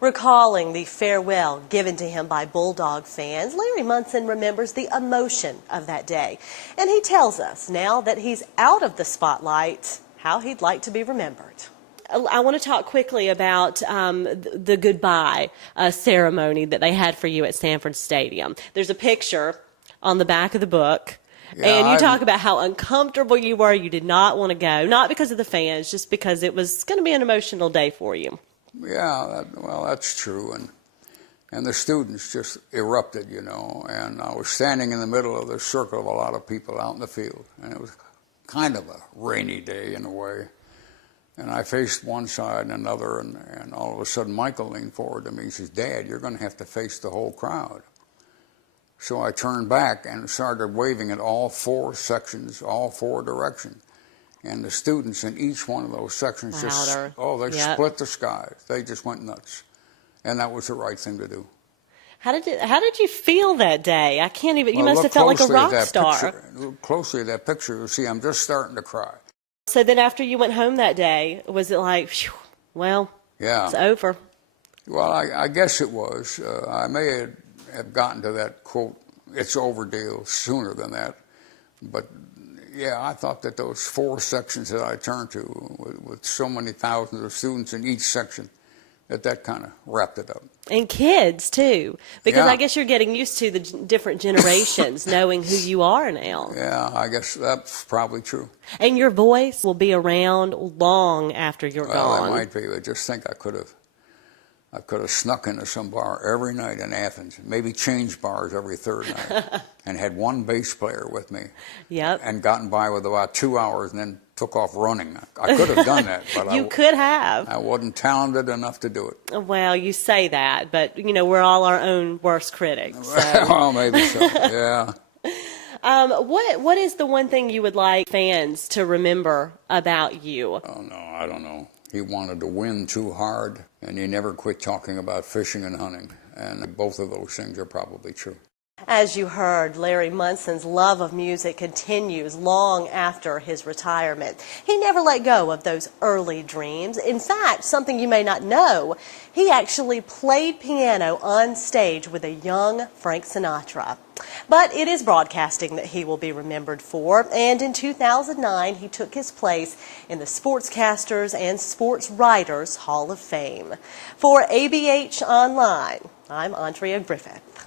Recalling the farewell given to him by Bulldog fans, Larry Munson remembers the emotion of that day. And he tells us, now that he's out of the spotlight, how he'd like to be remembered. I want to talk quickly about the goodbye ceremony that they had for you at Sanford Stadium. There's a picture on the back of the book. Yeah, and you talk about how uncomfortable you were. You did not want to go, not because of the fans, just because it was going to be an emotional day for you. Yeah, well, that's true. And the students just erupted, you know. And I was standing in the middle of the circle of a lot of people out in the field. And it was kind of a rainy day in a way. And I faced one side and another, and all of a sudden Michael leaned forward to me. He says, "Dad, you're going to have to face the whole crowd." So I turned back and started waving at all four sections, all four directions. And the students in each one of those sections split the skies. They just went nuts. And that was the right thing to do. How did you feel that day? I can't even, you must have felt like a rock star. Look closely at that picture, you'll see I'm just starting to cry. So then after you went home that day, was it like, phew, well, it's over? Well, I guess it was. I may have gotten to that quote, "it's over" deal sooner than that. But yeah, I thought that those four sections that I turned to, with so many thousands of students in each section, that kind of wrapped it up. And kids, too, because I guess you're getting used to the different generations, knowing who you are now. Yeah, I guess that's probably true. And your voice will be around long after you're gone. Well, it might be, but just think I could have snuck into some bar every night in Athens, maybe changed bars every third night, and had one bass player with me. Yep. And gotten by with about 2 hours and then took off running. I could have done that, but you could have. I wasn't talented enough to do it. Well, you say that, but you know we're all our own worst critics. So. Well, maybe so. Yeah. What is the one thing you would like fans to remember about you? Oh no, I don't know. He wanted to win too hard, and he never quit talking about fishing and hunting. And both of those things are probably true. As you heard, Larry Munson's love of music continues long after his retirement. He never let go of those early dreams. In fact, something you may not know, he actually played piano on stage with a young Frank Sinatra. But it is broadcasting that he will be remembered for, and in 2009 he took his place in the Sportscasters and Sports Writers Hall of Fame. For ABH Online, I'm Andrea Griffith.